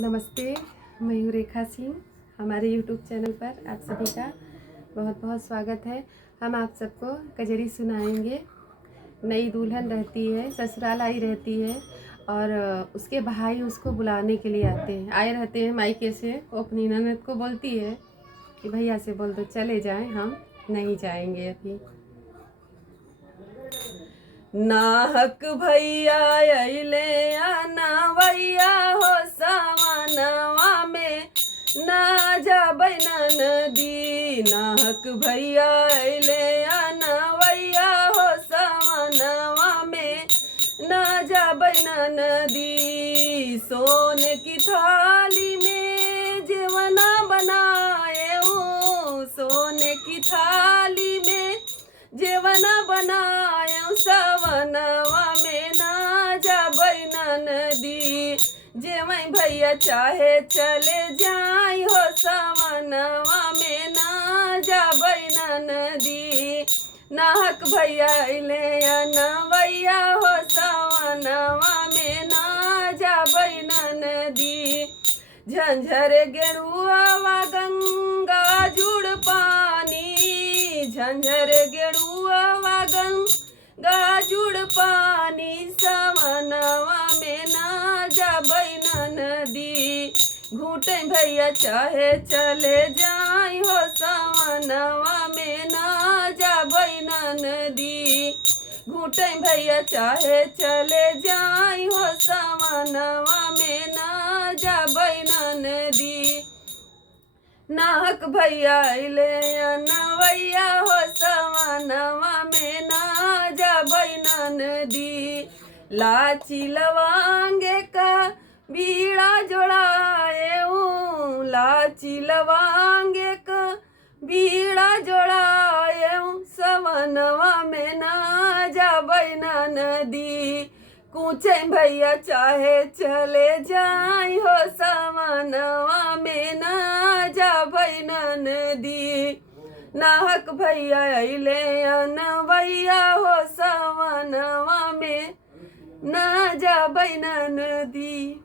नमस्ते, मैं हूँ रेखा सिंह। हमारे यूट्यूब चैनल पर आप सभी का बहुत बहुत स्वागत है। हम आप सबको कजरी सुनाएंगे। नई दुल्हन रहती है, ससुराल आई रहती है और उसके भाई उसको बुलाने के लिए आए रहते हैं मायके से। वो अपनी ननद को बोलती है कि भैया से बोल दो चले जाएं, हम नहीं जाएंगे अभी। नाहक भैया अइले नवैया हो सावनवा में ना जाबै नदी। नाहक भैया अइले नवैया हो सावनवा में ना जाबै नदी। सोने की थाली में जेवना बनाए हूँ, सोने की थाली में जेवना बनाए सवनवा में ना जाबै नदी। जेवै भैया चाहे चले जाई हो सवनवा में ना जाबै नदी। नाहक भैया अइले नवैया हो सवनवा में ना जाबै नदी। झंझर गेरुआ गंगा जुड़ पानी, झंझर गेरुआ गंगा जुड़ पानी सवनवा में ना जाबै नदी। घूटे भैया चाहे चले जाई हो सवनवा में ना जाबै नदी। घूटे भैया चाहे चले जाई हो सवनवा में ना जाबै नदी। नाहक भैया अइले नवैया हो सवनवा में ना जाबै नदी। लाची लवांगे का बीड़ा जोड़ाए हूँ, लाची लवांगे का बीड़ा जोड़ाए हूँ सवनवा में ना जाबै नदी। कूचे भैया चाहे चले जाई हो सवनवा में ना जाबै नदी। नाहक भैया अइले नवैया हो सवनवा में ना जाबै नदी।